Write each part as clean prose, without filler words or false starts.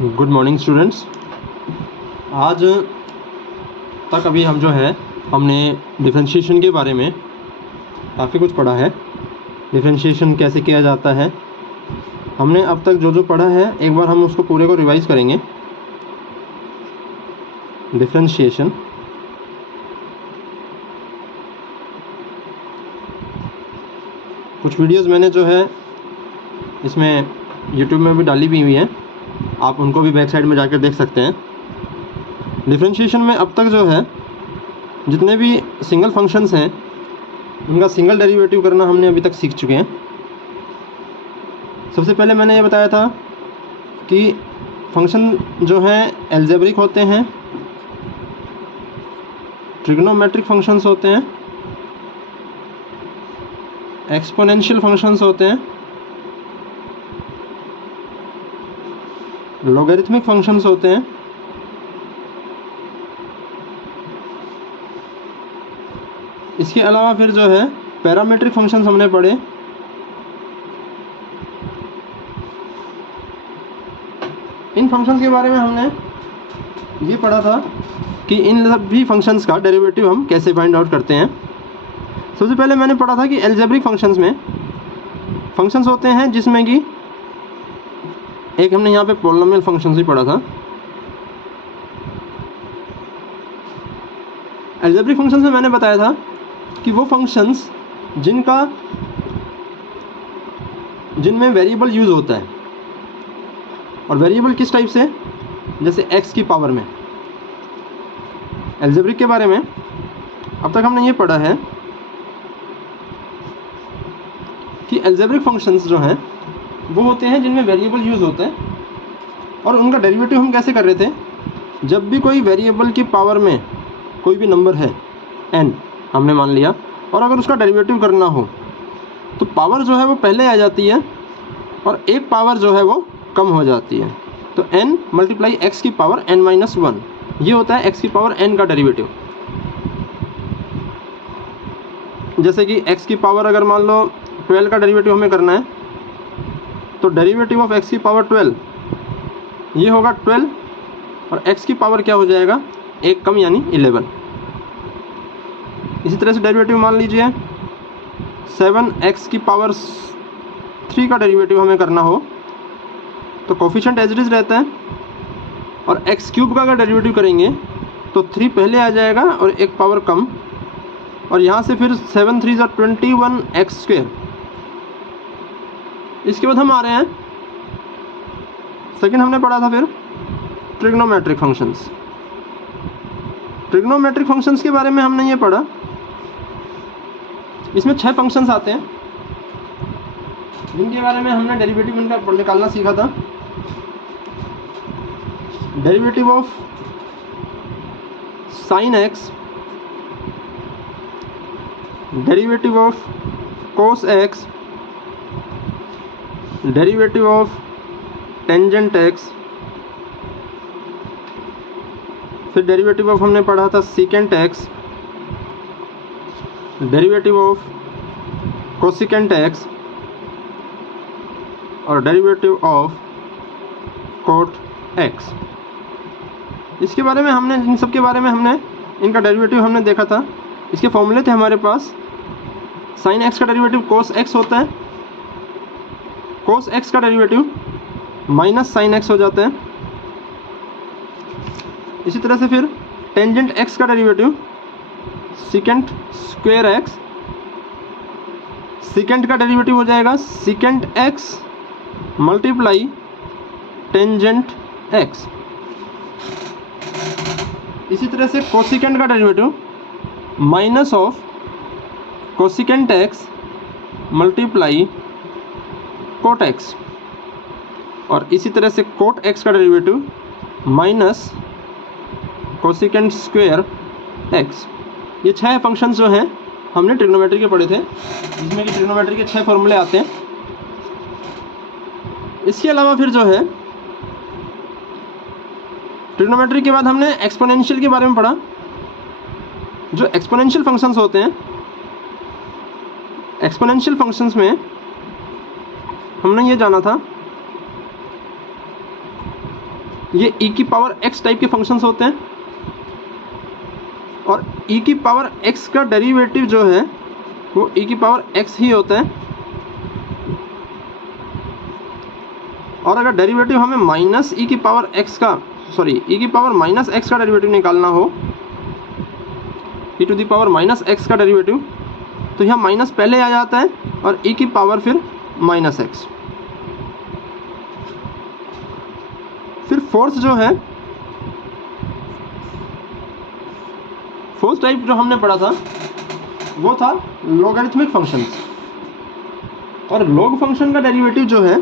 Good morning students. आज तक अभी हम जो है हमने डिफरेंशिएशन के बारे में काफ़ी कुछ पढ़ा है। डिफरेंशिएशन कैसे किया जाता है हमने अब तक जो पढ़ा है, एक बार हम उसको पूरे को रिवाइज़ करेंगे। डिफरेंशिएशन कुछ वीडियोस मैंने जो है इसमें यूट्यूब में भी डाली भी हुई हैं, आप उनको भी बैक साइड में जाकर देख सकते हैं। डिफरेंशिएशन में अब तक जो है जितने भी सिंगल फंक्शंस हैं उनका सिंगल डेरिवेटिव करना हमने अभी तक सीख चुके हैं। सबसे पहले मैंने ये बताया था कि फंक्शन जो हैं एल्जेब्रिक होते हैं, ट्रिग्नोमेट्रिक फंक्शंस होते हैं, एक्सपोनेंशियल फंक्शंस होते हैं, लॉगरिथमिक फंक्शंस होते हैं, इसके अलावा फिर जो है पैरामीट्रिक फंक्शंस हमने पढ़े। इन फंक्शंस के बारे में हमने ये पढ़ा था कि इन सभी फंक्शंस का डेरिवेटिव हम कैसे फाइंड आउट करते हैं। सबसे पहले मैंने पढ़ा था कि एल्जेब्रिक फंक्शंस में फंक्शंस होते हैं जिसमें कि एक हमने यहाँ पे पॉलिनोमियल फंक्शंस भी पढ़ा था। एल्जेब्रिक फंक्शंस में मैंने बताया था कि वो फंक्शंस जिनमें वेरिएबल यूज़ होता है, और वेरिएबल किस टाइप से, जैसे x की पावर में। एल्जेब्रिक के बारे में अब तक हमने ये पढ़ा है कि एल्जेब्रिक फंक्शंस जो हैं वो होते हैं जिनमें वेरिएबल यूज़ होता है, और उनका डेरिवेटिव हम कैसे कर रहे थे, जब भी कोई वेरिएबल की पावर में कोई भी नंबर है n हमने मान लिया, और अगर उसका डेरिवेटिव करना हो तो पावर जो है वो पहले आ जाती है और एक पावर जो है वो कम हो जाती है। तो n मल्टीप्लाई x की पावर n-1, ये होता है x की पावर n का डेरिवेटिव। जैसे कि x की पावर अगर मान लो 12 का डेरिवेटिव हमें करना है, तो डेरिवेटिव ऑफ x की पावर 12 ये होगा 12, और x की पावर क्या हो जाएगा, एक कम, यानी 11। इसी तरह से डेरिवेटिव मान लीजिए 7x की पावर 3 का डेरिवेटिव हमें करना हो, तो कोफिशिएंट एज इट इज़ रहता है, और x क्यूब का अगर डेरिवेटिव करेंगे तो 3 पहले आ जाएगा और एक पावर कम, और यहाँ से फिर 7 3 21x²। इसके बाद हम आ रहे हैं सेकंड, हमने पढ़ा था फिर ट्रिग्नोमेट्रिक फंक्शंस। ट्रिग्नोमेट्रिक फंक्शंस के बारे में हमने ये पढ़ा, इसमें 6 फंक्शंस आते हैं जिनके बारे में हमने डेरिवेटिव इनका निकालना सीखा था। Derivative of sine x, derivative of cos x, derivative of tangent x, फिर डेरिवेटिव ऑफ हमने पढ़ा था secant x, derivative of cosecant x, और डेरिवेटिव ऑफ कोट x। इसके बारे में हमने, इन सब के बारे में हमने, इनका डेरिवेटिव हमने देखा था। इसके फॉर्मूले थे हमारे पास, साइन x का डेरिवेटिव कोस x होता है, कोस x का डेरिवेटिव माइनस साइन x हो जाता है। इसी तरह से फिर टेंजेंट x का derivative secant square x, secant का डेरिवेटिव हो जाएगा secant x multiply tangent x। इसी तरह से कोसिकेंट का derivative minus of cosecant x multiply cot x, और इसी तरह से कोट x का derivative minus cosecant square x। ये 6 फंक्शंस जो हैं हमने ट्रिग्नोमेट्री के पढ़े थे, जिसमें कि ट्रिग्नोमेट्री के 6 फॉर्मूले आते हैं। इसके अलावा फिर जो है ट्रिग्नोमेट्री के बाद हमने एक्सपोनेंशियल के बारे में पढ़ा। जो एक्सपोनेंशियल फंक्शंस होते हैं, एक्सपोनेंशियल फंक्शंस में हमने ये जाना था ये e की पावर x टाइप के फंक्शंस होते हैं, और e की पावर x का डेरिवेटिव जो है वो e की पावर x ही होता है। और अगर डेरिवेटिव हमें माइनस e की पावर x का e की पावर माइनस x का डेरिवेटिव निकालना हो, e to the power minus x का डेरिवेटिव, तो यहाँ माइनस पहले आ जाता है और e की पावर फिर माइनस x। फिर फोर्थ जो है, फोर्थ टाइप जो हमने पढ़ा था वो था लॉगरिथमिक फंक्शंस। और लॉग फंक्शन का डेरिवेटिव जो है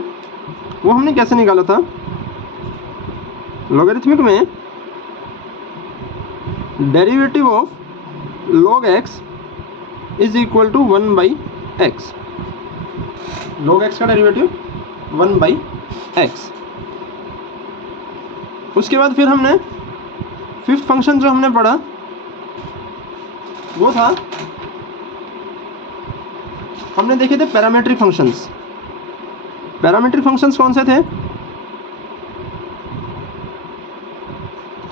वो हमने कैसे निकाला था? लॉगरिथमिक में derivative of log x is equal to 1/x। log x का डेरिवेटिव 1/x। उसके बाद फिर हमने फिफ्थ फंक्शन जो हमने पढ़ा वो था, हमने देखे थे पैरामीट्रिक फंक्शंस। पैरामीट्रिक फंक्शंस कौन से थे?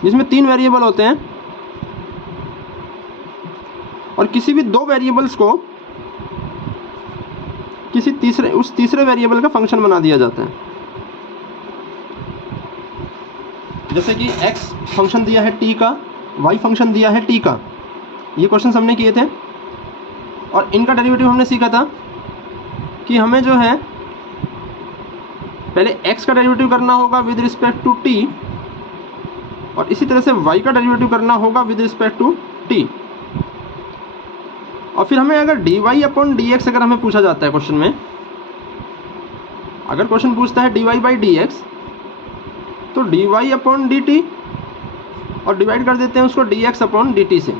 जिसमें 3 वेरिएबल होते हैं और किसी भी 2 वेरिएबल्स को किसी तीसरे वेरिएबल का फंक्शन बना दिया जाता है। जैसे कि x फंक्शन दिया है t का, y फंक्शन दिया है t का। ये क्वेश्चन हमने किए थे और इनका डेरिवेटिव हमने सीखा था कि हमें जो है पहले x का डेरिवेटिव करना होगा विद रिस्पेक्ट टू t, और इसी तरह से y का डेरिवेटिव करना होगा विद रिस्पेक्ट टू t। और फिर हमें अगर dy अपॉन dx अगर हमें पूछा जाता है क्वेश्चन में, अगर क्वेश्चन पूछता है dy/dx, तो dy अपॉन dt और डिवाइड कर देते हैं उसको dx अपॉन dt से।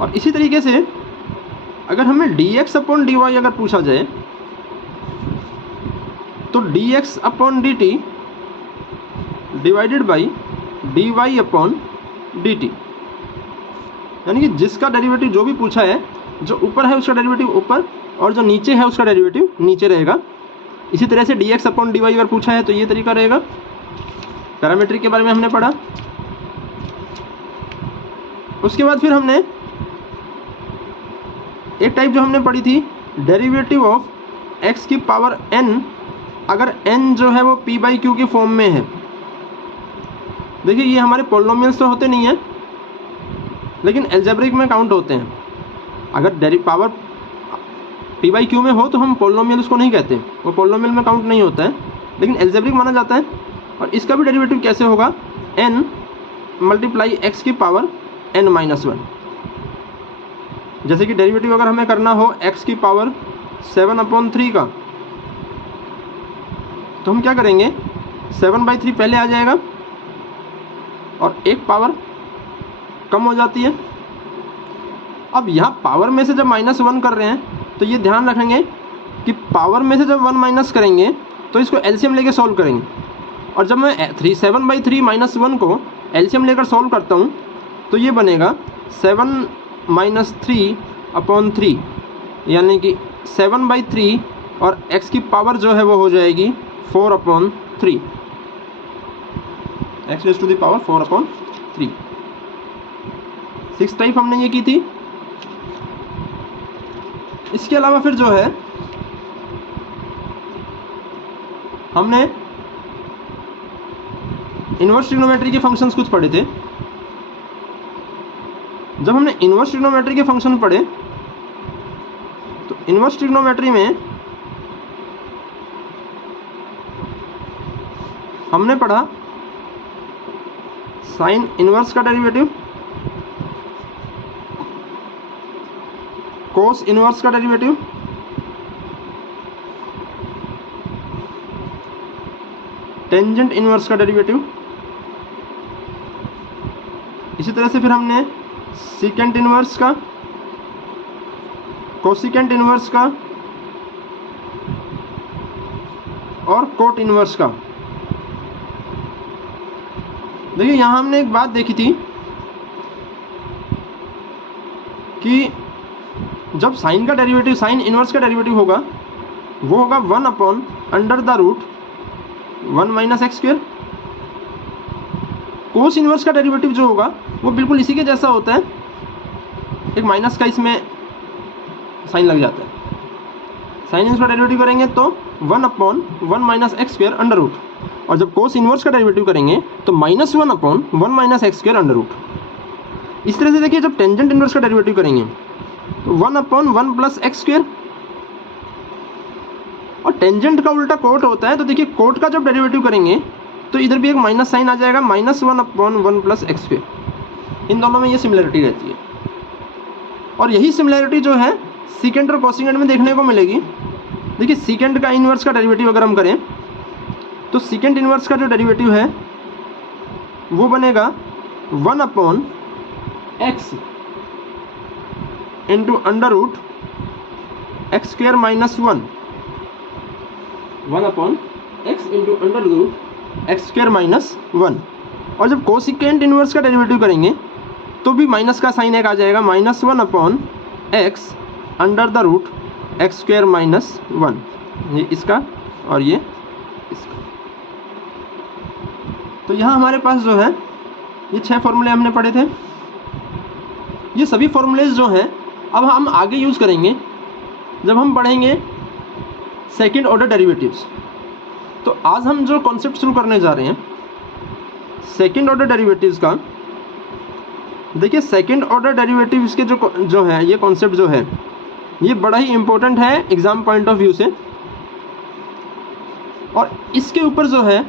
और इसी तरीके से अगर हमें dx अपॉन dy अगर पूछा जाए तो dx upon dt divided by dy upon dt, यानी कि जिसका डेरिवेटिव जो भी पूछा है, जो ऊपर है उसका डेरिवेटिव ऊपर और जो नीचे है उसका डेरिवेटिव नीचे रहेगा। इसी तरह से dx अपॉन dy अगर पूछा है तो ये तरीका रहेगा। पैरामीट्रिक के बारे में हमने पढ़ा। उसके बाद फिर हमने एक टाइप जो हमने पढ़ी थी, डेरिवेटिव ऑफ x की पावर n, अगर n जो है वो p/q की फॉर्म में है। देखिए ये हमारे पॉलिनोमियल्स तो होते नहीं हैं, लेकिन अलजेब्रिक में काउंट होते हैं। अगर पावर p/q में हो तो हम पॉलिनोमियल उसको नहीं कहते, वो पॉलिनोमियल में काउंट नहीं होता है, लेकिन अलजेब्रिक माना जाता है। और इसका भी डेरिवेटिव कैसे होगा? n मल्टीप्लाई x की पावर n-1। जैसे कि डेरिवेटिव अगर हमें करना हो x की पावर 7/3 का, तो हम क्या करेंगे? 7/3 पहले आ जाएगा और एक पावर कम हो जाती है। अब यहाँ पावर में से जब -1 कर रहे हैं तो ये ध्यान रखेंगे कि पावर में से जब 1 माइनस करेंगे तो इसको एलसीएम लेके सॉल्व करेंगे। और जब मैं 7/3 -1 को एलसीएम लेकर सॉल्व करता हूँ तो ये बनेगा 7-3/3, यानी कि 7/3 और x की पावर जो है वो हो जाएगी 4/3, x raise to the power 4/3। 6 type हमने ये की थी। इसके अलावा फिर जो है हमने इन्वर्स ट्रिग्नोमेट्री के फंक्शंस कुछ पढ़े थे। जब हमने इन्वर्स ट्रिग्नोमेट्री के फंक्शन पढ़े तो इन्वर्स ट्रिग्नोमेट्री में हमने पढ़ा साइन इन्वर्स का डेरिवेटिव, कोस इन्वर्स का डेरिवेटिव, टेंजेंट इन्वर्स का डेरिवेटिव। इसी तरह से फिर हमने सीकेंट इन्वर्स का, कोसिकेंट इन्वर्स का और कोट इन्वर्स का। देखिए यहाँ हमने एक बात देखी थी कि जब साइन का डेरिवेटिव, साइन इन्वर्स का डेरिवेटिव होगा वो होगा 1/√1 - x²। कोस इन्वर्स का डेरिवेटिव जो होगा वो बिल्कुल इसी के जैसा होता है, एक माइनस का इसमें साइन लग जाता है। साइन इन्वर्स का डेरिवेटिव करेंगे तो 1/1 minus x square under root, और जब कोस इन्वर्स का डेरिवेटिव करेंगे तो -1/1 minus x square under root. इस तरह से देखिए जब टेंजेंट इन्वर्स का डेरिवेटिव करेंगे तो 1/1 प्लस एक्स स्क्वायर, और टेंजेंट का उल्टा कोट होता है, तो देखिए कोट का जब डेरिवेटिव करेंगे तो इधर भी एक माइनस साइन आ जाएगा, -1/1 प्लस एक्स स्क्वायर। इन दोनों में ये सिमिलरिटी रहती है, और यही सिमिलरिटी जो है सीकेंड और कोसेकेंड में देखने को मिलेगी। देखिए सीकेंड का इन्वर्स का डेरिवेटिव अगर हम करें तो सीकेंड इन्वर्स का जो डेरिवेटिव है वो बनेगा 1/x into under root x square minus 1, 1/x into under root x square minus 1। और जब कोसेकेंड इन्वर्स का डेरिवेटिव करेंगे तो भी माइनस का साइन एक आ जाएगा, -1/x under the root x square minus 1, ये इसका और ये इसका। तो यहाँ हमारे पास जो है ये 6 फॉर्मूले हमने पढ़े थे। ये सभी फॉर्मूलेज जो हैं अब हम आगे यूज़ करेंगे जब हम पढ़ेंगे सेकंड ऑर्डर डेरिवेटिव्स। तो आज हम जो कॉन्सेप्ट शुरू करने जा रहे हैं सेकंड ऑर्डर डेरिवेटिव्स का, देखिए सेकंड ऑर्डर डेरिवेटिव्स के जो है ये कॉन्सेप्ट जो है ये बड़ा ही इम्पोर्टेंट है एग्ज़ाम पॉइंट ऑफ व्यू से। और इसके ऊपर जो है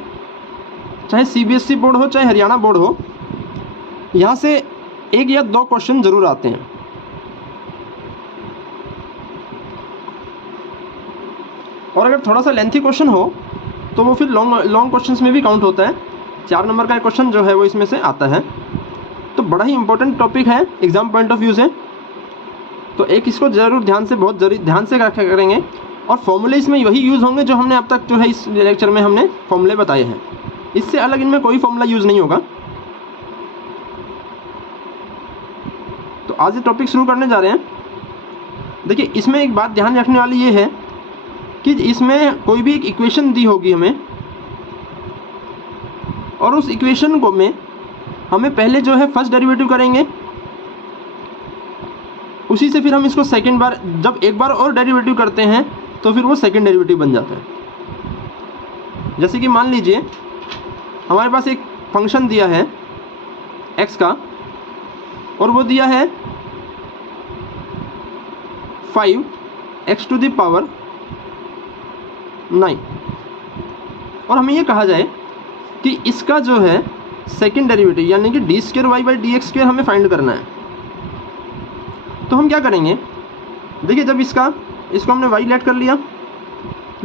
चाहे CBSE बोर्ड हो चाहे हरियाणा बोर्ड हो, यहाँ से 1 या 2 क्वेश्चन ज़रूर आते हैं। और अगर थोड़ा सा लेंथी क्वेश्चन हो तो वो फिर लॉन्ग क्वेश्चंस में भी काउंट होता है। 4 नंबर का क्वेश्चन जो है वो इसमें से आता है। तो बड़ा ही इंपॉर्टेंट टॉपिक है एग्ज़ाम पॉइंट ऑफ व्यू से, तो एक इसको ज़रूर ध्यान से ध्यान से रखा करेंगे। और फॉर्मूले इसमें वही यूज़ होंगे जो हमने अब तक जो है इस लेक्चर में हमने फॉर्मूले बताए हैं, इससे अलग इनमें कोई फॉर्मूला यूज़ नहीं होगा। तो आज ये टॉपिक शुरू करने जा रहे हैं। देखिए इसमें एक बात ध्यान रखने वाली ये है कि इसमें कोई भी एक इक्वेशन दी होगी हमें, और उस इक्वेशन को में हमें पहले जो है फर्स्ट डेरिवेटिव करेंगे, उसी से फिर हम इसको सेकंड बार, जब एक बार और डेरिवेटिव करते हैं तो फिर वो सेकंड डेरिवेटिव बन जाता है। जैसे कि मान लीजिए हमारे पास एक फंक्शन दिया है x का, और वो दिया है 5x टू द पावर 9, और हमें ये कहा जाए कि इसका जो है सेकंड डेरिवेटिव यानी कि d2y/dx² हमें फाइंड करना है। तो हम क्या करेंगे, देखिए जब इसको हमने y लेट कर लिया,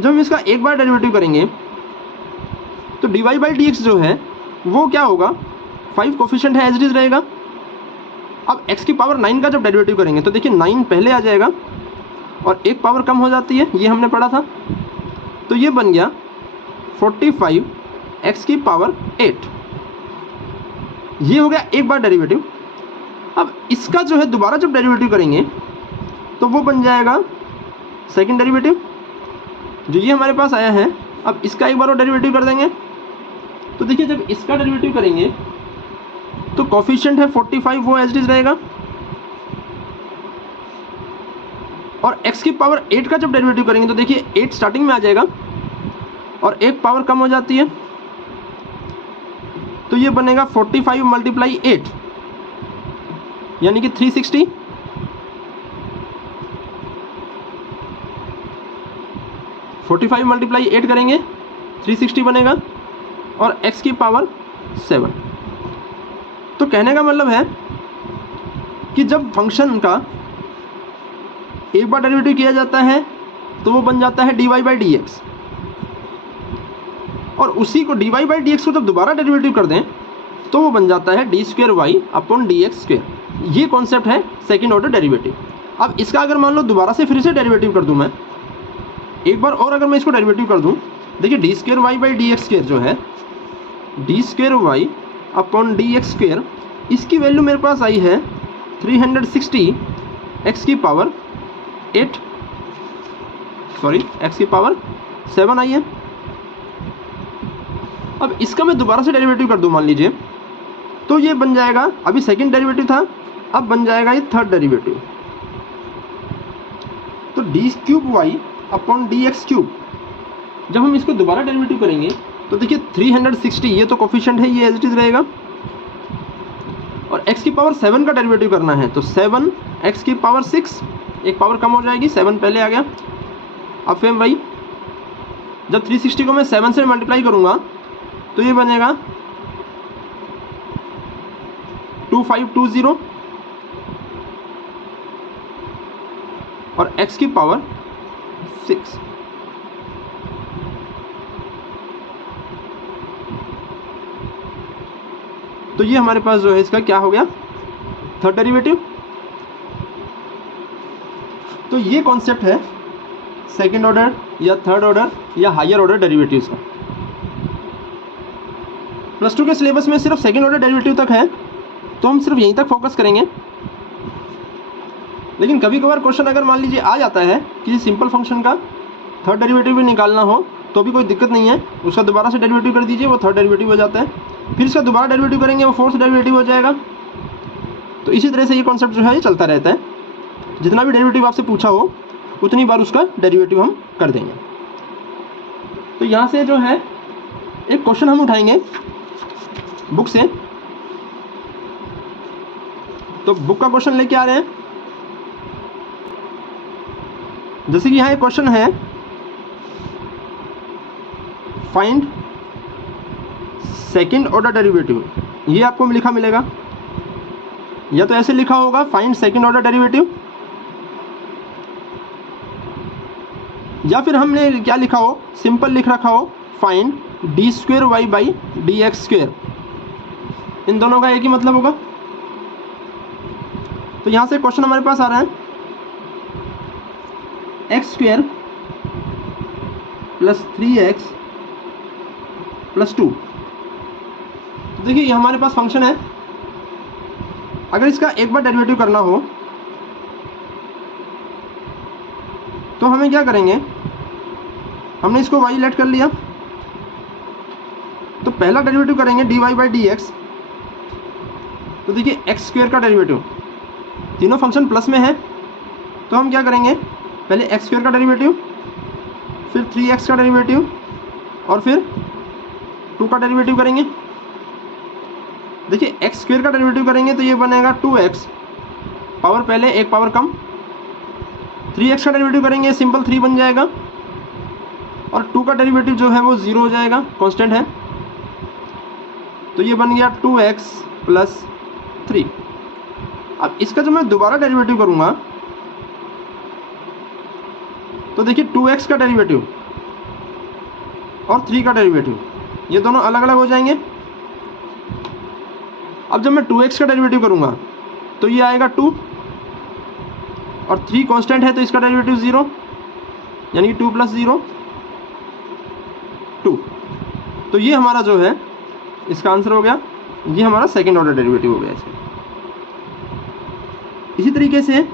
जब हम इसका एक बार डेरिवेटिव करेंगे तो dy/dx जो है वो क्या होगा, 5 कोफिशिएंट है एज इट इज रहेगा। अब x की पावर 9 का जब डेरिवेटिव करेंगे तो देखिए 9 पहले आ जाएगा और एक पावर कम हो जाती है, ये हमने पढ़ा था। तो ये बन गया 45 x की पावर 8, ये हो गया एक बार डेरिवेटिव। अब इसका जो है दोबारा जब डेरिवेटिव करेंगे तो वो बन जाएगा सेकंड डेरिवेटिव, जो ये हमारे पास आया है। अब इसका एक बार और डेरिवेटिव कर देंगे, तो देखिए जब इसका डेरिवेटिव करेंगे तो कोफिशिएंट है 45, वो एज इट इज रहेगा। और x की पावर 8 का जब डेरिवेटिव करेंगे तो देखिए 8 स्टार्टिंग में आ जाएगा और एक पावर कम हो जाती है, तो ये बनेगा 45 × 8 यानी कि 360। फोर्टी 45 × 8 करेंगे 360 बनेगा, और x की पावर 7। तो कहने का मतलब है कि जब फंक्शन का एक बार डेरिवेटिव किया जाता है तो वो बन जाता है dy/dx, और उसी को dy/dx को जब दोबारा डेरिवेटिव कर दें तो वो बन जाता है d2y/dx²। ये कॉन्सेप्ट है सेकंड ऑर्डर डेरिवेटिव। अब इसका अगर मान लो दोबारा से फिर से डेरिवेटिव कर दूं मैं, एक बार और अगर मैं इसको डेरिवेटिव कर दूं, देखिए d2y/dx² जो है d2y/dx², इसकी वैल्यू मेरे पास आई है 360 x की पावर 8, सॉरी x की पावर 7 आई है। अब इसका मैं दोबारा से डेरिवेटिव कर दूं मान लीजिए, तो ये बन जाएगा, अभी सेकंड डेरिवेटिव था, अब बन जाएगा ये थर्ड डेरिवेटिव। तो d cube y upon d x cube, जब हम इसको दोबारा डेरिवेटिव करेंगे तो देखिए 360 ये तो कोफिशिएंट है, ये एज इट इज रहेगा, और x की पावर 7 का डेरिवेटिव करना है तो 7 x की पावर 6, एक पावर कम हो जाएगी, 7 पहले आ गया। अब फिर वही, जब 360 को मैं 7 से मल्टीप्लाई करूँगा तो ये बनेगा 2520 और x की पावर 6। तो ये हमारे पास जो है इसका क्या हो गया, थर्ड डेरिवेटिव। तो ये कॉन्सेप्ट है सेकंड ऑर्डर या थर्ड ऑर्डर या हायर ऑर्डर डेरिवेटिव्स का। प्लस 2 के सिलेबस में सिर्फ सेकंड ऑर्डर डेरिवेटिव तक है, तो हम सिर्फ यहीं तक फोकस करेंगे। लेकिन कभी कभार क्वेश्चन अगर मान लीजिए आ जाता है किसी सिंपल फंक्शन का थर्ड डेरिवेटिव भी निकालना हो तो भी कोई दिक्कत नहीं है, उसका दोबारा से डेरिवेटिव कर दीजिए, वो थर्ड डेरिवेटिव हो जाता है, फिर इसका दोबारा डेरिवेटिव करेंगे वो फोर्थ डेरिवेटिव हो जाएगा। तो इसी तरह से ये कॉन्सेप्ट जो है ये चलता रहता है, जितना भी डेरिवेटिव आपसे पूछा हो उतनी बार उसका डेरिवेटिव हम कर देंगे। तो यहाँ से जो है एक क्वेश्चन हम उठाएंगे बुक से, तो बुक का क्वेश्चन लेके आ रहे हैं। जैसे कि यहाँ एक क्वेश्चन है, फाइंड सेकंड ऑर्डर डेरिवेटिव, ये आपको लिखा मिलेगा, या तो ऐसे लिखा होगा फाइंड सेकंड ऑर्डर डेरिवेटिव, या फिर हमने क्या लिखा हो, सिंपल लिख रखा हो find d square y by d x square. इन दोनों का एक ही मतलब होगा। तो यहाँ से क्वेश्चन हमारे पास आ रहा है x square plus 3x plus 2। तो देखिए ये हमारे पास फंक्शन है, अगर इसका एक बार डेरिवेटिव करना हो तो हमें क्या करेंगे, हमने इसको y लेट कर लिया, तो पहला डेरिवेटिव करेंगे dy बाई डी एक्स। तो देखिए एक्स स्क्वेयर का डेरिवेटिव, तीनों फंक्शन प्लस में है, तो हम क्या करेंगे, पहले एक्स स्क्वेयर का डेरिवेटिव, फिर 3x का डेरिवेटिव और फिर 2 का डेरिवेटिव करेंगे। देखिए एक्स स्क्वेयर का डेरिवेटिव करेंगे तो ये बनेगा 2x, पावर पहले एक पावर कम, 3x का डेरिवेटिव करेंगे सिंपल 3 बन जाएगा, और 2 का डेरिवेटिव जो है वो 0 हो जाएगा, कांस्टेंट है, तो ये बन गया 2x प्लस 3। अब इसका जब मैं दोबारा डेरिवेटिव करूँगा तो देखिए 2x का डेरिवेटिव और 3 का डेरिवेटिव ये दोनों अलग अलग हो जाएंगे। अब जब मैं 2x का डेरिवेटिव करूँगा तो ये आएगा 2 और 3 कांस्टेंट है तो इसका डेरिवेटिव 0, यानी कि 2 प्लस 0 2। तो ये हमारा जो है इसका आंसर हो गया, ये हमारा सेकंड ऑर्डर डेरिवेटिव हो गया इसका। इसी तरीके से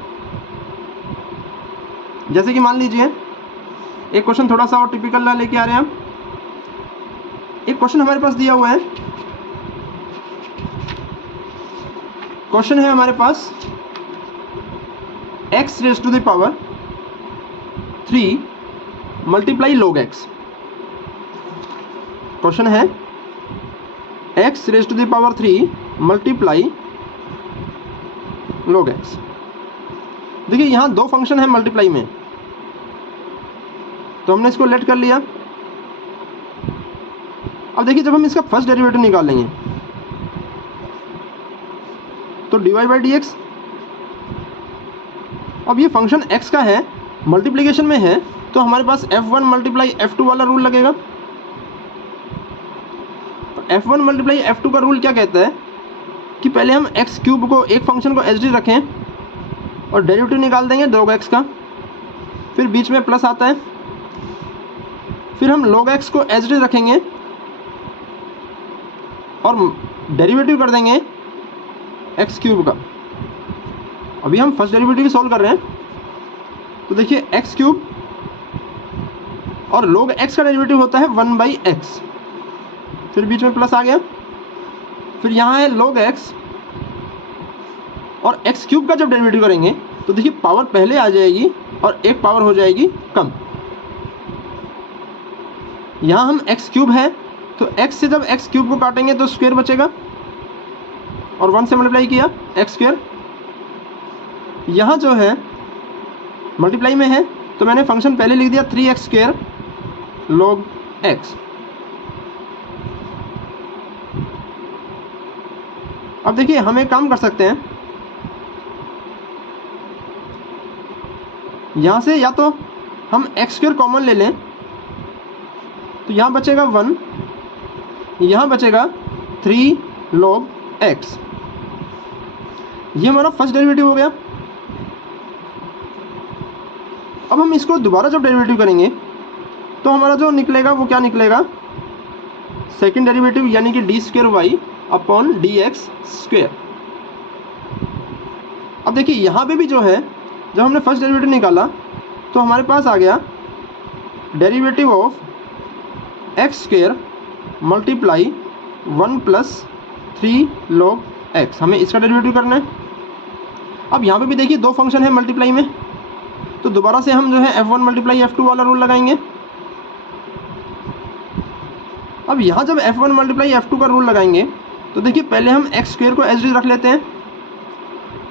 जैसे कि मान लीजिए एक क्वेश्चन थोड़ा सा और टिपिकल ना लेके आ रहे हैं हम। एक क्वेश्चन हमारे पास दिया हुआ है, क्वेश्चन है हमारे पास x raise to the power 3 multiply log x। Question है x raise to the power 3 multiply log x। देखिए यहाँ दो फंक्शन है मल्टीप्लाई में, तो हमने इसको लेट कर लिया। अब देखिए जब हम इसका फर्स्ट डेरिवेटिव निकालेंगे तो dy बाई डी एक्स, अब ये फंक्शन x का है, मल्टीप्लिकेशन में है, तो हमारे पास f1 मल्टीप्लाई f2 वाला रूल लगेगा। तो f1 मल्टीप्लाई f2 का रूल क्या कहता है कि पहले हम एक्स क्यूब को, एक फंक्शन को एच डी रखें और डेरिवेटिव निकाल देंगे log x का, फिर बीच में प्लस आता है, फिर हम log x को एच डी रखेंगे और डेरिवेटिव कर देंगे एक्स क्यूब का। अभी हम फर्स्ट डेरिवेटिव सॉल्व कर रहे हैं, तो देखिए एक्स क्यूब और log x का डेरिवेटिव होता है 1/x, फिर बीच में प्लस आ गया, फिर यहाँ है log x, और एक्स क्यूब का जब डेरिवेटिव करेंगे तो देखिए पावर पहले आ जाएगी और एक पावर हो जाएगी कम। यहाँ हम एक्स क्यूब है तो x से जब एक्स क्यूब को काटेंगे तो स्क्वायर बचेगा, और 1 से मल्टीप्लाई किया एक्स स्क्वायर। यहाँ जो है मल्टीप्लाई में है तो मैंने फंक्शन पहले लिख दिया 3x स्क्वायर log x। अब देखिए हम एक काम कर सकते हैं, यहाँ से या तो हम एक्स स्क्वायर कॉमन ले लें तो यहाँ बचेगा 1, यहाँ बचेगा 3 log x। ये हमारा फर्स्ट डेरिवेटिव हो गया। अब हम इसको दोबारा जब डेरिवेटिव करेंगे तो हमारा जो निकलेगा वो क्या निकलेगा, सेकंड डेरिवेटिव यानी कि d square y upon d x square. अब देखिए यहाँ पे भी जो है जब हमने फर्स्ट डेरिवेटिव निकाला तो हमारे पास आ गया derivative of x square multiply 1 plus 3 log x। हमें इसका डेरिवेटिव करना है। अब यहाँ पे भी देखिए दो फंक्शन है मल्टीप्लाई में, तो दोबारा से हम जो है f1 मल्टीप्लाई f2 वाला रूल लगाएंगे। अब यहाँ जब f1 मल्टीप्लाई f2 का रूल लगाएंगे तो देखिए पहले हम एक्स स्क्वायर को एज इट इज रख लेते हैं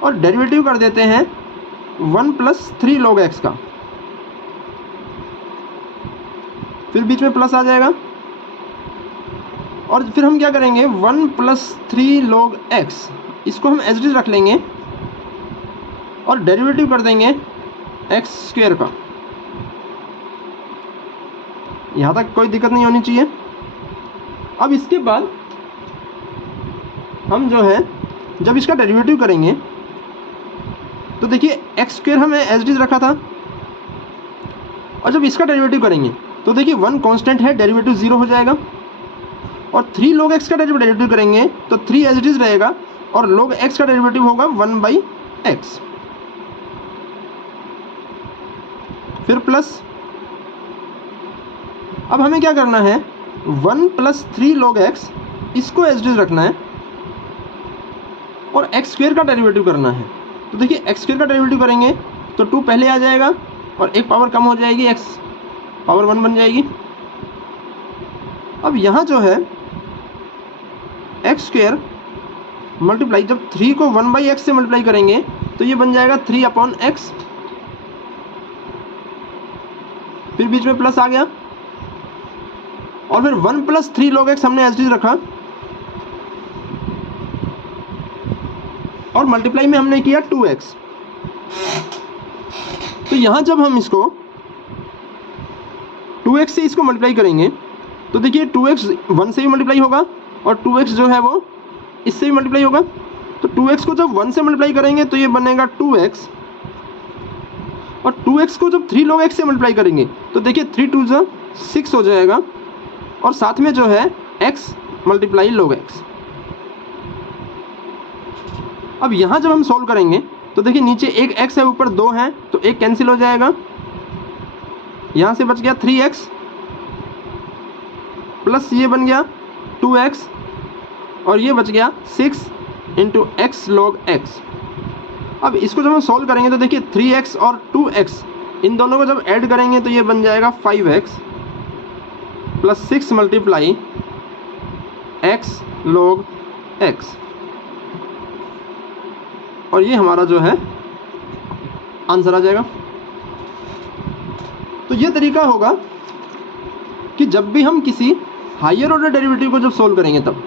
और डेरिवेटिव कर देते हैं 1 प्लस 3 log x का, फिर बीच में प्लस आ जाएगा, और फिर हम क्या करेंगे 1 प्लस 3 log x, इसको हम एज इट इज रख लेंगे और डेरिवेटिव कर देंगे एक्स स्क्वायर का। यहाँ तक कोई दिक्कत नहीं होनी चाहिए। अब इसके बाद हम जो है जब इसका डेरिवेटिव करेंगे तो देखिए एक्स स्क्वायर हमने एज इट इज रखा था, और जब इसका डेरिवेटिव करेंगे तो देखिए 1 कांस्टेंट है, डेरिवेटिव 0 हो जाएगा, और 3 log x का डेरिवेटिव करेंगे तो 3 एज इट इज रहेगा और log x का डेरिवेटिव होगा 1/x, फिर प्लस। अब हमें क्या करना है 1 प्लस 3 log x, इसको एज इट इज रखना है और एक्स स्क्वायर का डेरिवेटिव करना है। तो देखिए एक्स स्क्वायर का डेरिवेटिव करेंगे तो 2 पहले आ जाएगा और एक पावर कम हो जाएगी, x पावर 1 बन जाएगी। अब यहाँ जो है एक्स स्क्वायर मल्टीप्लाई, जब 3 को 1/x से मल्टीप्लाई करेंगे तो ये बन जाएगा 3/x, फिर बीच में प्लस आ गया, और फिर 1 प्लस 3 log x हमने एज इट इज रखा और मल्टीप्लाई में हमने किया 2x। तो यहाँ जब हम इसको 2x से इसको मल्टीप्लाई करेंगे तो देखिए 2x 1 से भी मल्टीप्लाई होगा और 2x जो है वो इससे भी मल्टीप्लाई होगा। तो 2x को जब 1 से मल्टीप्लाई करेंगे तो ये बनेगा 2x, और 2x को जब 3 log x से मल्टीप्लाई करेंगे तो देखिए 3 2 जा 6 हो जाएगा, और साथ में जो है x मल्टीप्लाई log x। अब यहाँ जब हम सॉल्व करेंगे तो देखिए नीचे एक x है, ऊपर 2 हैं, तो एक कैंसिल हो जाएगा, यहाँ से बच गया 3x प्लस ये बन गया 2x, और ये बच गया 6 इंटू x log x। अब इसको जब हम सॉल्व करेंगे तो देखिए 3x और 2x इन दोनों को जब ऐड करेंगे तो ये बन जाएगा 5x plus 6 multiply x log x, और ये हमारा जो है आंसर आ जाएगा। तो ये तरीका होगा कि जब भी हम किसी हायर ऑर्डर डेरिवेटिव को जब सोल्व करेंगे तब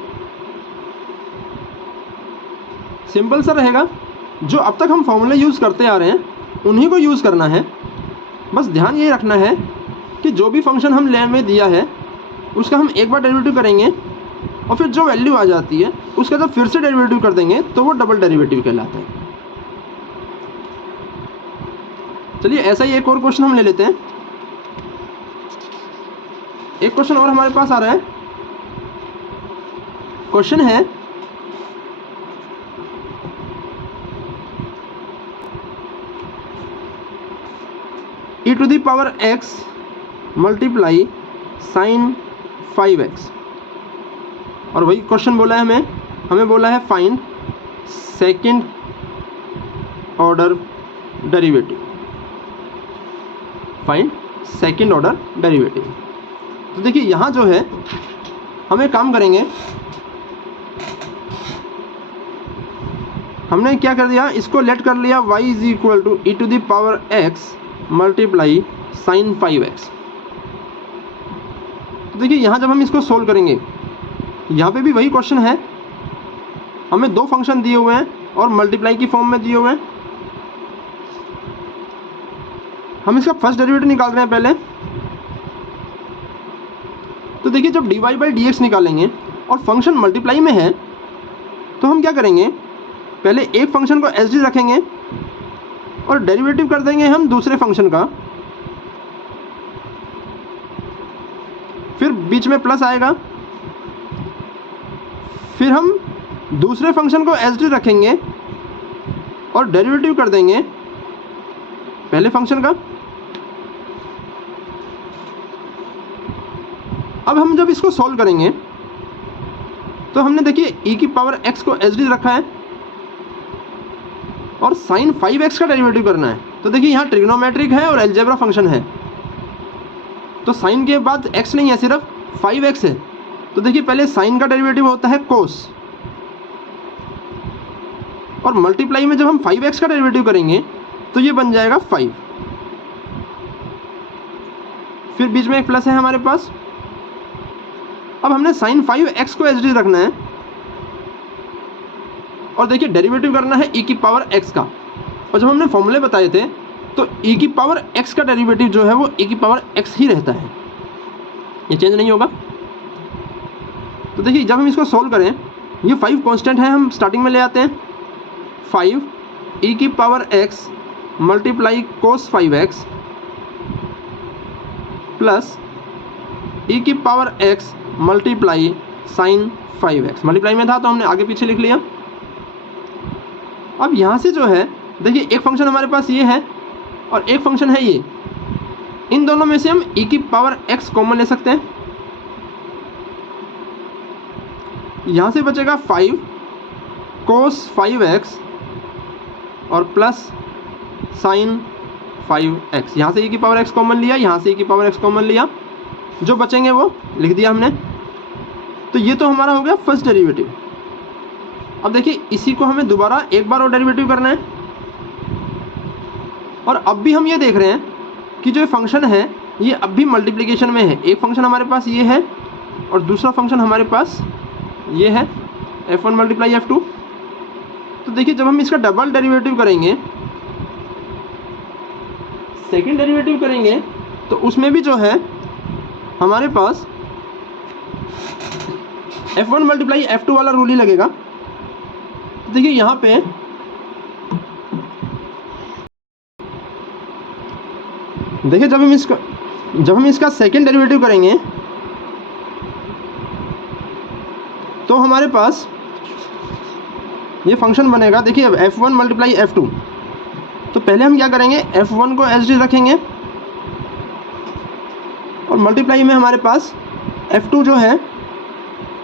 सिंपल सा रहेगा। जो अब तक हम फॉर्मूले यूज़ करते आ रहे हैं उन्हीं को यूज़ करना है। बस ध्यान ये रखना है कि जो भी फंक्शन हम ले में दिया है उसका हम एक बार डेरिवेटिव करेंगे और फिर जो वैल्यू आ जाती है उसका जब फिर से डेरिवेटिव कर देंगे तो वो डबल डेरिवेटिव कहलाता है। चलिए ऐसा ही एक और क्वेश्चन हम ले लेते हैं। एक क्वेश्चन और हमारे पास आ रहा है। क्वेश्चन है e to the power x multiply sin 5x, और वही क्वेश्चन बोला है हमें हमें बोला है find second order derivative, find second order derivative. तो देखिए यहाँ जो है हम एक काम करेंगे, हमने क्या कर दिया, इसको लेट कर लिया y is equal to e to the power x multiply sine 5x। तो देखिए यहाँ जब हम इसको सोल्व करेंगे, यहाँ पे भी वही क्वेश्चन है, हमें दो फंक्शन दिए हुए हैं और मल्टीप्लाई की फॉर्म में दिए हुए हैं। हम इसका फर्स्ट डेरिवेटिव निकाल रहे हैं पहले। तो देखिए जब dy बाई डी एक्स निकालेंगे और फंक्शन मल्टीप्लाई में है तो हम क्या करेंगे, पहले एक फंक्शन को एज डी रखेंगे और डेरिवेटिव कर देंगे हम दूसरे फंक्शन का, फिर बीच में प्लस आएगा, फिर हम दूसरे फंक्शन को एज डी रखेंगे और डेरिवेटिव कर देंगे पहले फंक्शन का। अब हम जब इसको सॉल्व करेंगे तो हमने देखिए e की पावर x को एच डी रखा है और साइन 5x का डेरिवेटिव करना है। तो देखिए यहाँ ट्रिग्नोमेट्रिक है और अलजेब्रा फंक्शन है, तो साइन के बाद x नहीं है, सिर्फ 5x है। तो देखिए पहले साइन का डेरिवेटिव होता है कोस, और मल्टीप्लाई में जब हम 5x का डेरिवेटिव करेंगे तो ये बन जाएगा 5, फिर बीच में एक प्लस है हमारे पास। अब हमने साइन 5x को एच डी रखना है और देखिए डेरिवेटिव करना है e की पावर x का। और जब हमने फॉर्मूले बताए थे तो e की पावर x का डेरिवेटिव जो है वो e की पावर x ही रहता है, ये चेंज नहीं होगा। तो देखिए जब हम इसको सोल्व करें, ये 5 कांस्टेंट है, हम स्टार्टिंग में ले आते हैं। 5 e की power x multiply cos 5x plus e की power x multiply sine 5x। Multiply में था तो हमने आगे पीछे लिख लिया। अब यहाँ से जो है देखिए एक फंक्शन हमारे पास ये है और एक फंक्शन है ये, इन दोनों में से हम e की पावर x कॉमन ले सकते हैं। यहाँ से बचेगा 5 कोस 5x और प्लस साइन 5x। यहाँ से e की पावर x कॉमन लिया, यहाँ से e की पावर x कॉमन लिया, जो बचेंगे वो लिख दिया हमने। तो ये तो हमारा हो गया फर्स्ट डेरिवेटिव। अब देखिए इसी को हमें दोबारा एक बार और डेरिवेटिव करना है, और अब भी हम ये देख रहे हैं कि जो फंक्शन है ये अब भी मल्टीप्लिकेशन में है। एक फंक्शन हमारे पास ये है और दूसरा फंक्शन हमारे पास ये है f1 मल्टीप्लाई f2। तो देखिए जब हम इसका डबल डेरिवेटिव करेंगे, सेकंड डेरिवेटिव करेंगे, तो उसमें भी जो है हमारे पास f1 मल्टीप्लाई f2 वाला रूल ही लगेगा। तो देखिए यहाँ पे देखिए जब हम इसका सेकंड डेरिवेटिव करेंगे तो हमारे पास ये फंक्शन बनेगा। देखिए अब f1 मल्टीप्लाई f2, तो पहले हम क्या करेंगे, f1 को एच डी रखेंगे और मल्टीप्लाई में हमारे पास f2 जो है,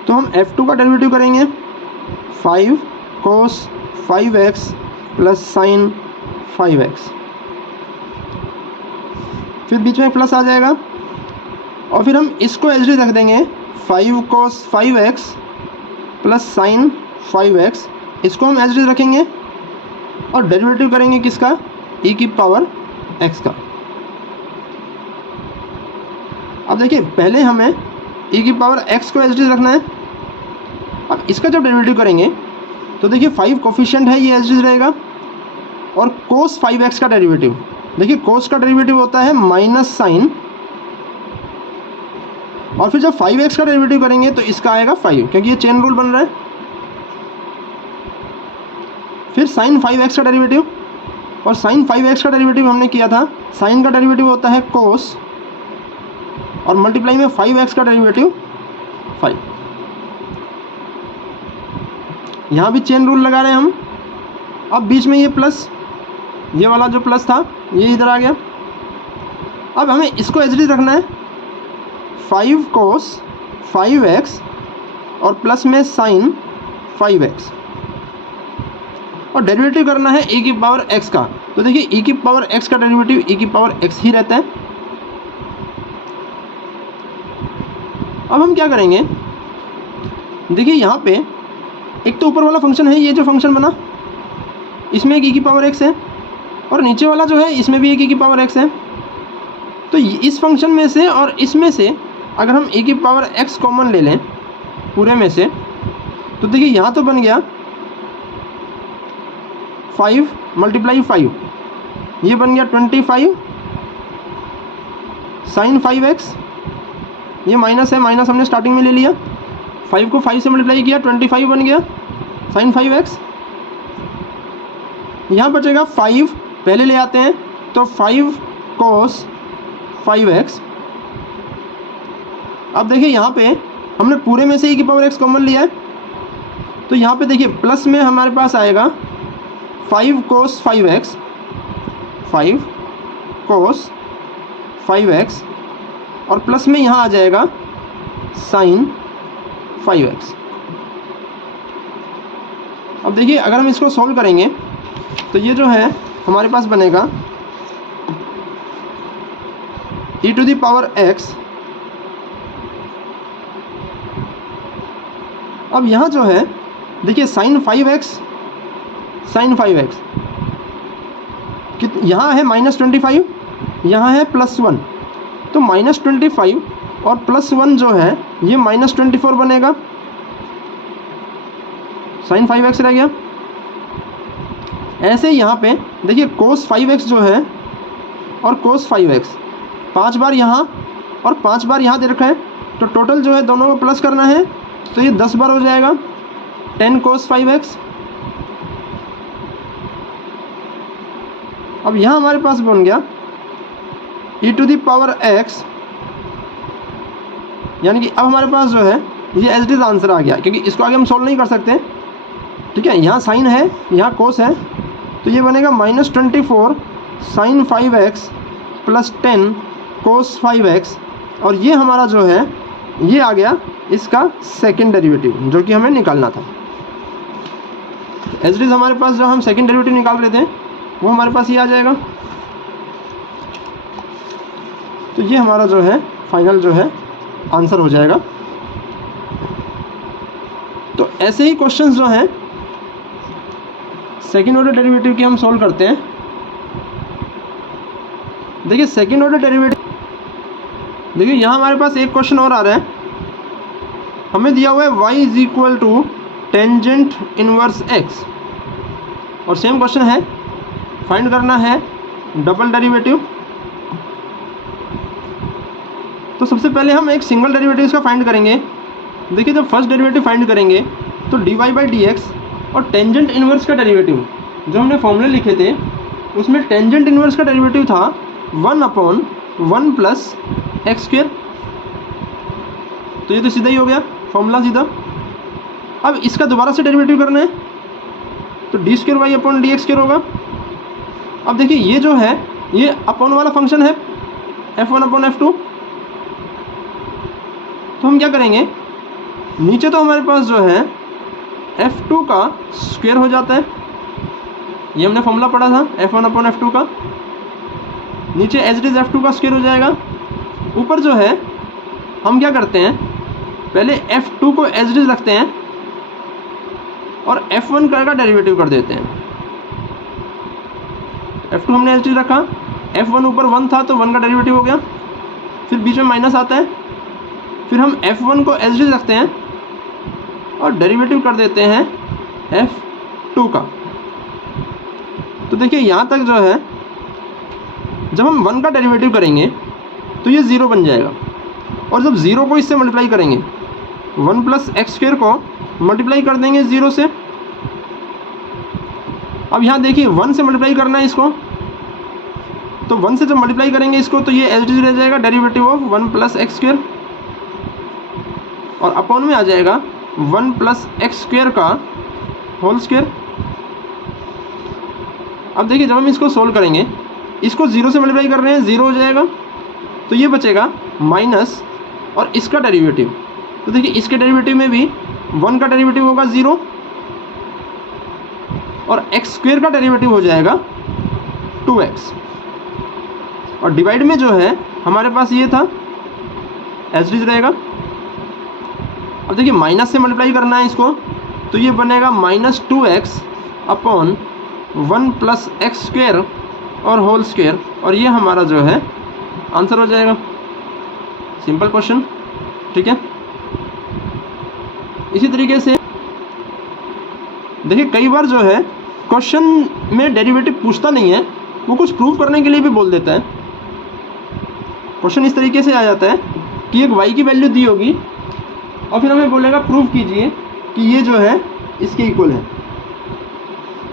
तो हम f2 का डेरिवेटिव करेंगे 5 कोस 5x प्लस साइन 5x, फिर बीच में प्लस आ जाएगा और फिर हम इसको एच डी रख देंगे 5 कोस 5x प्लस साइन 5x। इसको हम एच डी रखेंगे और डेरिवेटिव करेंगे किसका, e की पावर x का। अब देखिए पहले हमें e की पावर x को एच डी रखना है। अब इसका जब डेरिवेटिव करेंगे तो देखिए 5 कोफिशिएंट है, ये एच डी रहेगा, और कोस 5x का डेरिवेटिव, देखिए कोस का डेरिवेटिव होता है माइनस साइन, और फिर जब 5x का डेरिवेटिव करेंगे तो इसका आएगा 5, क्योंकि ये चेन रूल बन रहा है। फिर साइन 5x का डेरिवेटिव, और साइन 5x का डेरिवेटिव हमने किया था, साइन का डेरिवेटिव होता है कोस, और मल्टीप्लाई में 5x का डेरिवेटिव 5। यहाँ भी चेन रूल लगा रहे हैं हम। अब बीच में ये प्लस, ये वाला जो प्लस था ये इधर आ गया। अब हमें इसको एच डी रखना है 5 कोस 5x और प्लस में साइन 5x और डेरिवेटिव करना है e की पावर x का। तो देखिए e की पावर x का डेरिवेटिव e की पावर x ही रहता है। अब हम क्या करेंगे, देखिए यहाँ पे एक तो ऊपर वाला फंक्शन है, ये जो फंक्शन बना इसमें एक e की पावर x है और नीचे वाला जो है इसमें भी एक e की पावर x है। तो इस फंक्शन में से और इसमें से अगर हम e की पावर x कॉमन ले लें पूरे में से, तो देखिए यहाँ तो बन गया 5 × 5, ये बन गया 25 sin 5x, ये माइनस है, माइनस हमने स्टार्टिंग में ले लिया, 5 को 5 से मल्टीप्लाई किया 25 बन गया sin 5x। यहाँ बचेगा 5, पहले ले आते हैं तो 5 cos 5x। अब देखिए यहाँ पे हमने पूरे में से e की पावर x कॉमन लिया है, तो यहाँ पे देखिए प्लस में हमारे पास आएगा 5 cos 5x, 5 cos 5x और प्लस में यहाँ आ जाएगा sin 5x। अब देखिए अगर हम इसको सॉल्व करेंगे तो ये जो है हमारे पास बनेगा e to the power x। अब यहाँ जो है देखिए sin 5x, sin 5x यहाँ है -25, यहाँ है +1, तो -25 और +1 जो है ये -24 बनेगा, sin 5x रह गया। ऐसे यहाँ पे देखिए cos 5x जो है और cos 5x 5 बार यहाँ और 5 बार यहाँ दे रखा है, तो टोटल जो है दोनों को प्लस करना है, तो ये 10 बार हो जाएगा 10 cos 5x। अब यहाँ हमारे पास बन गया e to the power x, यानी कि अब हमारे पास जो है ये एज इट इज आंसर आ गया, क्योंकि इसको आगे हम सॉल्व नहीं कर सकते, ठीक है। यहाँ साइन है, यहाँ कोस है, तो ये बनेगा -24 sin 5x + 10 cos 5x और ये हमारा जो है ये आ गया इसका सेकंड डेरिवेटिव जो कि हमें निकालना था। एज इट इज हमारे पास जो हम सेकंड डेरिवेटिव निकाल रहे थे वो हमारे पास ये आ जाएगा। तो ये हमारा जो है फाइनल जो है आंसर हो जाएगा। तो ऐसे ही क्वेश्चंस जो हैं सेकंड ऑर्डर डेरिवेटिव के हम सॉल्व करते हैं। देखिए सेकंड ऑर्डर डेरिवेटिव, देखिए यहाँ हमारे पास एक क्वेश्चन और आ रहा है, हमें दिया हुआ है y = टेंजेंट इनवर्स x और सेम क्वेश्चन है, फाइंड करना है डबल डेरिवेटिव। तो सबसे पहले हम एक सिंगल डेरिवेटिव का फाइंड करेंगे। देखिए जब फर्स्ट डेरिवेटिव फाइंड करेंगे तो dy/dx और टेंजेंट इनवर्स का डेरिवेटिव जो हमने फॉर्मूले लिखे थे उसमें टेंजेंट इनवर्स का डेरिवेटिव था 1/1 + x²। तो ये तो सीधा ही हो गया फॉर्मूला सीधा। अब इसका दोबारा से डेरिवेटिव करना है तो d²y/dx² होगा। अब देखिए ये जो है ये अपॉन वाला फंक्शन है f1/f2, तो हम क्या करेंगे, नीचे तो हमारे पास जो है f2 का स्क्वायर हो जाता है, ये हमने फॉर्मूला पढ़ा था f1/f2 का, नीचे एज इट इज f2 का स्क्वायर हो जाएगा। ऊपर जो है हम क्या करते हैं, पहले f2 को एज इट इज रखते हैं और f1 का डेरिवेटिव कर देते हैं। f2 हमने एज इट इज रखा, f1 ऊपर 1 था तो 1 का डेरिवेटिव हो गया, फिर बीच में माइनस आता है, फिर हम f1 को एज इट इज रखते हैं और डेरिवेटिव कर देते हैं f2 का। तो देखिए यहाँ तक जो है जब हम 1 का डेरिवेटिव करेंगे तो ये 0 बन जाएगा, और जब 0 को इससे मल्टीप्लाई करेंगे 1 + x² को मल्टीप्लाई कर देंगे 0 से। अब यहाँ देखिए 1 से मल्टीप्लाई करना है इसको, तो 1 से जब मल्टीप्लाई करेंगे इसको तो ये एज इट इज रह जाएगा डेरिवेटिव ऑफ 1 + x², और अपॉन में आ जाएगा 1 + x² का होल स्क्वायर। अब देखिए जब हम इसको सोल्व करेंगे, इसको 0 से मल्टीप्लाई कर रहे हैं 0 हो जाएगा, तो ये बचेगा माइनस और इसका डेरिवेटिव। तो देखिए इसके डेरिवेटिव में भी 1 का डेरिवेटिव होगा 0 और एक्स स्क्वायर का डेरिवेटिव हो जाएगा 2x, और डिवाइड में जो है हमारे पास ये था एज इट इज रहेगा। अब देखिए माइनस से मल्टीप्लाई करना है इसको, तो ये बनेगा -2x upon 1 plus x square और होल स्क्वायर, और ये हमारा जो है आंसर हो जाएगा। सिंपल क्वेश्चन, ठीक है। इसी तरीके से देखिए कई बार जो है क्वेश्चन में डेरिवेटिव पूछता नहीं है, वो कुछ प्रूव करने के लिए भी बोल देता है। क्वेश्चन इस तरीके से आ जाता है कि एक y की वैल्यू दी होगी और फिर हमें बोलेगा प्रूव कीजिए कि ये जो है इसके इक्वल है।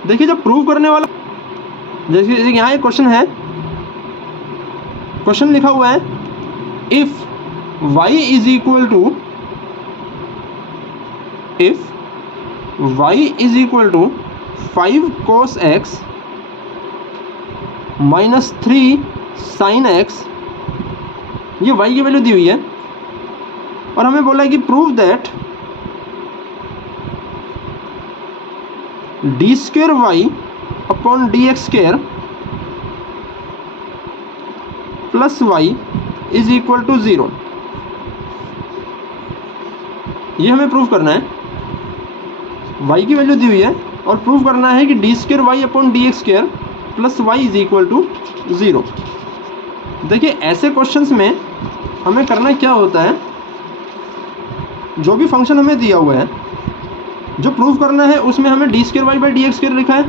देखिए जब प्रूव करने वाला, जैसे यहाँ एक क्वेश्चन है, क्वेश्चन लिखा हुआ है if y is equal to 5 cos x माइनस 3 sin x, ये y की वैल्यू दी हुई है, और हमें बोला है कि prove that d square y upon d x square plus y is equal to 0। ये हमें प्रूव करना है, y की वैल्यू दी हुई है और प्रूव करना है कि d square y upon d x square plus y is equal to 0। देखिए ऐसे क्वेश्चंस में हमें करना क्या होता है, जो भी फंक्शन हमें दिया हुआ है जो प्रूव करना है उसमें हमें d square y by d x square लिखा है,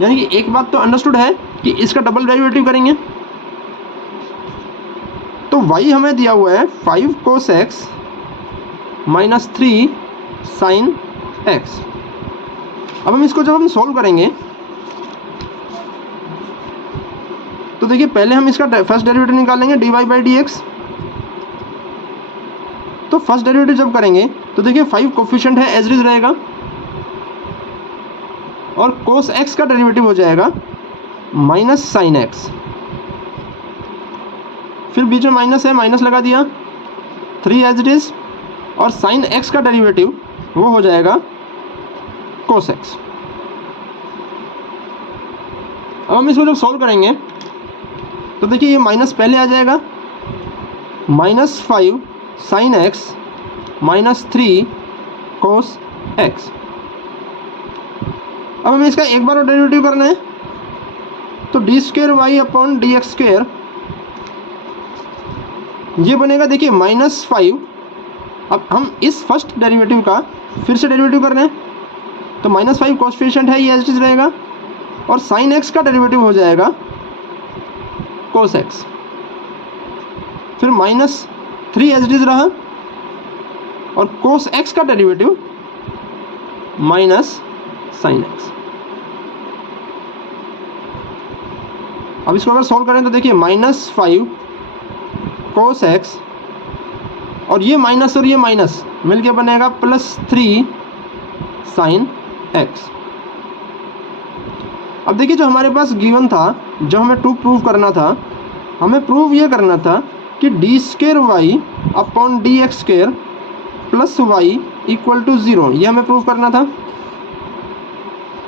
यानी कि एक बात तो अंडरस्टूड है कि इसका डबल डेरिवेटिव करेंगे। तो y हमें दिया हुआ है 5 cos x माइनस 3 sin x। अब हम इसको जब हम सॉल्व करेंगे तो देखिए पहले हम इसका फर्स्ट डेरिवेटिव निकालेंगे dy बाई डी एक्स। तो फर्स्ट डेरिवेटिव जब करेंगे तो देखिए 5 कोफिशिएंट है एज इट इज रहेगा, और cos x का डेरिवेटिव हो जाएगा माइनस sin x, फिर बीच में माइनस है, माइनस लगा दिया, 3 एज इट इज, और sin x का डेरिवेटिव वो हो जाएगा cos x। अब हम इसको जब सॉल्व करेंगे तो देखिए ये माइनस पहले आ जाएगा, -5 sin x माइनस 3 cos x। अब हमें इसका एक बार और डेरिवेटिव करना है, तो d square y upon d x square, ये बनेगा देखिए -5। अब हम इस फर्स्ट डेरिवेटिव का फिर से डेरिवेटिव कर रहे हैं, तो -5 कोएफिशिएंट है, ये एज इट इज रहेगा, और sin x का डेरिवेटिव हो जाएगा cos x, फिर -3 एज इट इज रहा, और cos x का डेरिवेटिव माइनस sin x। अब इसको अगर सॉल्व करें तो देखिए -5 cos x, और ये माइनस और ये माइनस मिलके बनेगा +3 sin x। अब देखिए जो हमारे पास गिवन था, जो हमें 2 प्रूव करना था, हमें प्रूव ये करना था कि d square y upon d x square plus y equal to 0, ये हमें प्रूव करना था।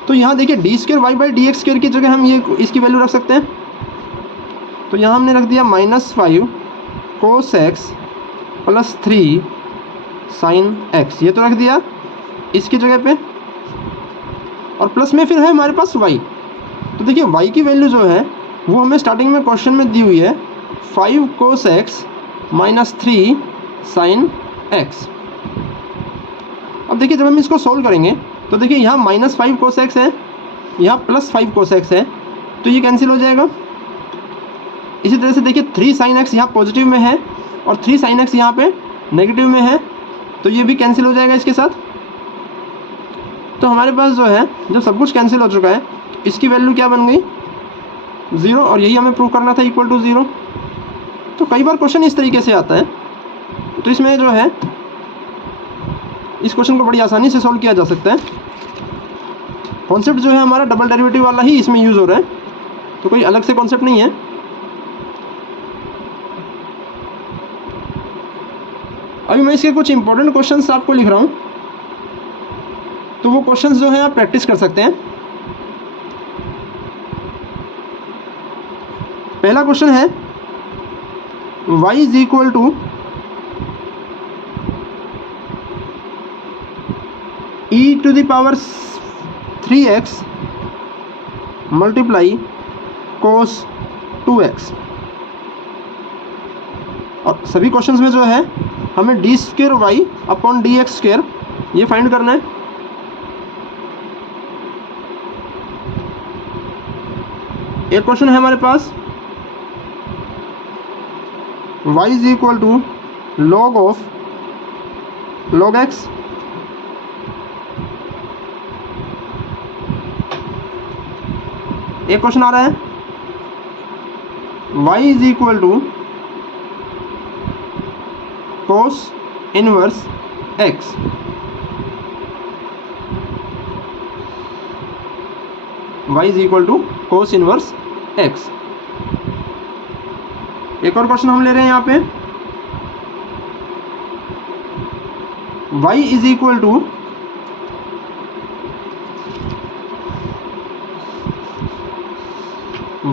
तो यहाँ देखिए d square y by d x square की जगह हम ये इसकी वैल्यू रख सकते हैं, तो यहाँ हमने रख दिया -5 cos x plus 3 sin x, ये तो रख दिया इसकी जगह पे, और प्लस में फिर है हमारे पास y। तो देखिए y की वैल्यू जो है वो हमें स्टार्टिंग में क्वेश्चन में दी हुई है 5 cos x माइनस 3 sin x। अब देखिए जब हम इसको सोल्व करेंगे तो देखिए यहाँ -5 cos x है, यहाँ +5 cos x है, तो ये कैंसिल हो जाएगा। इसी तरह से देखिए 3 sin x यहाँ पॉजिटिव में है और 3 sin x यहाँ पे नेगेटिव में है, तो ये भी कैंसिल हो जाएगा इसके साथ। तो हमारे पास जो है जब सब कुछ कैंसिल हो चुका है, इसकी वैल्यू क्या बन गई 0, और यही हमें प्रूव करना था इक्वल टू 0। तो कई बार क्वेश्चन इस तरीके से आता है, तो इसमें जो है इस क्वेश्चन को बड़ी आसानी से सॉल्व किया जा सकता है। कॉन्सेप्ट जो है हमारा डबल डेरिवेटिव वाला ही इसमें यूज़ हो रहा है, तो कोई अलग से कॉन्सेप्ट नहीं है। अभी मैं इसके कुछ इंपॉर्टेंट क्वेश्चंस आपको लिख रहा हूँ, तो वो क्वेश्चंस जो है आप प्रैक्टिस कर सकते हैं। पहला क्वेश्चन है y is equal to e to the power 3x multiply cos 2x। और सभी क्वेश्चंस में जो है हमें d square y upon d x square ये फाइंड करना है। एक क्वेश्चन है हमारे पास y is equal to log of log x। एक क्वेश्चन आ रहा है y is equal to cos inverse x। y is equal to cos inverse x। एक और क्वेश्चन हम ले रहे हैं यहाँ पे y is equal to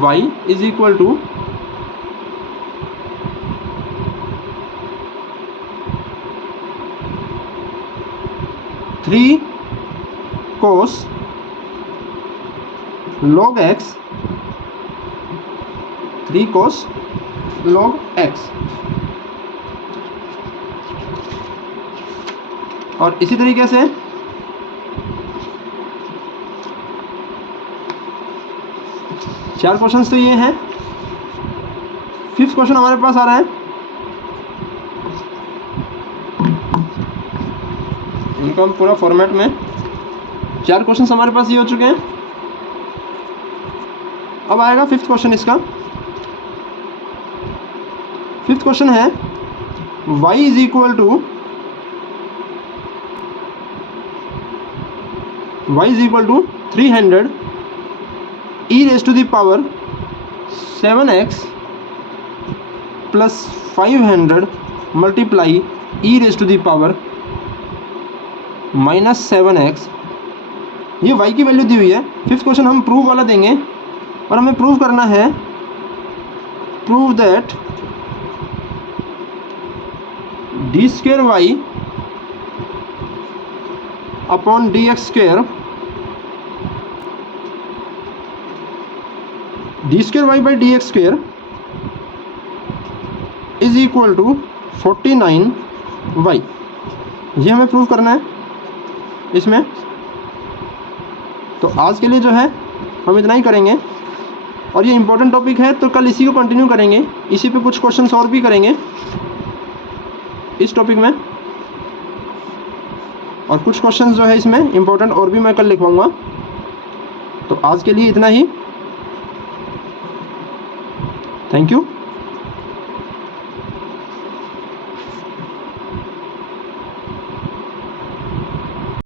y is equal to three cos log x, 3 cos log x। और इसी तरीके से चार क्वेश्चंस तो ये हैं। फिफ्थ क्वेश्चन हमारे पास आ रहा है, इनको हम पूरा फॉर्मेट में, चार क्वेश्चंस हमारे पास ये हो चुके हैं। अब आएगा फिफ्थ क्वेश्चन। इसका फिफ्थ क्वेश्चन है y is equal to y is equal to 300 e raise to the power 7x plus 500 multiply e raise to the power -7x। ये y की वैल्यू दी हुई है। फिफ्थ क्वेश्चन हम प्रूव वाला देंगे और हमें प्रूव करना है, prove that d square y upon d x square, d square y by d x square is equal to 49y। ये हमें प्रूव करना है इसमें। तो आज के लिए जो है हम इतना ही करेंगे, और ये इम्पोर्टेंट टॉपिक है तो कल इसी को कंटिन्यू करेंगे। इसी पे कुछ क्वेश्चंस और भी करेंगे इस टॉपिक में, और कुछ क्वेश्चंस जो है इसमें इम्पोर्टेंट और भी मैं कल लिखवाऊंगा। तो आज के लिए इतना ही। Thank you.